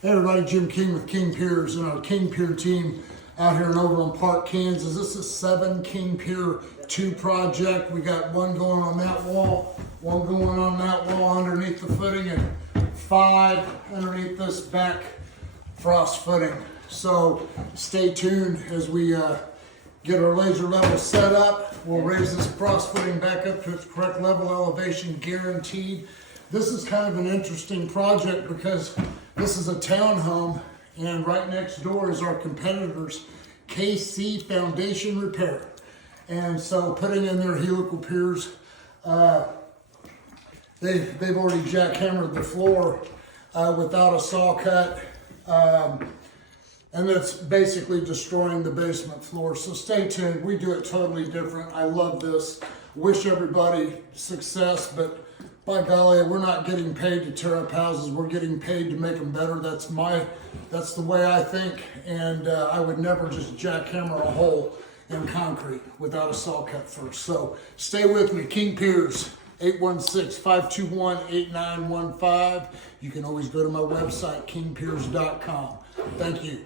Hey everybody, Jim King with King Piers and our King Pier team out here in Overland Park, Kansas. This is 7 King Pier 2 project. We got one going on that wall, one going on that wall underneath the footing, and 5 underneath this back frost footing. So stay tuned as we get our laser level set up. We'll raise this frost footing back up to its correct level elevation, guaranteed. This is kind of an interesting project because this is a townhome, and right next door is our competitor's KC Foundation Repair. And so putting in their helical piers, they've already jackhammered the floor without a saw cut, and that's basically destroying the basement floor. So stay tuned. We do it totally different. I love this. Wish everybody success, but by golly, we're not getting paid to tear up houses. We're getting paid to make them better. That's the way I think, and I would never just jackhammer a hole in concrete without a saw cut first. So stay with me. King Piers, 816-521-8915. You can always go to my website, kingpiers.com. Thank you.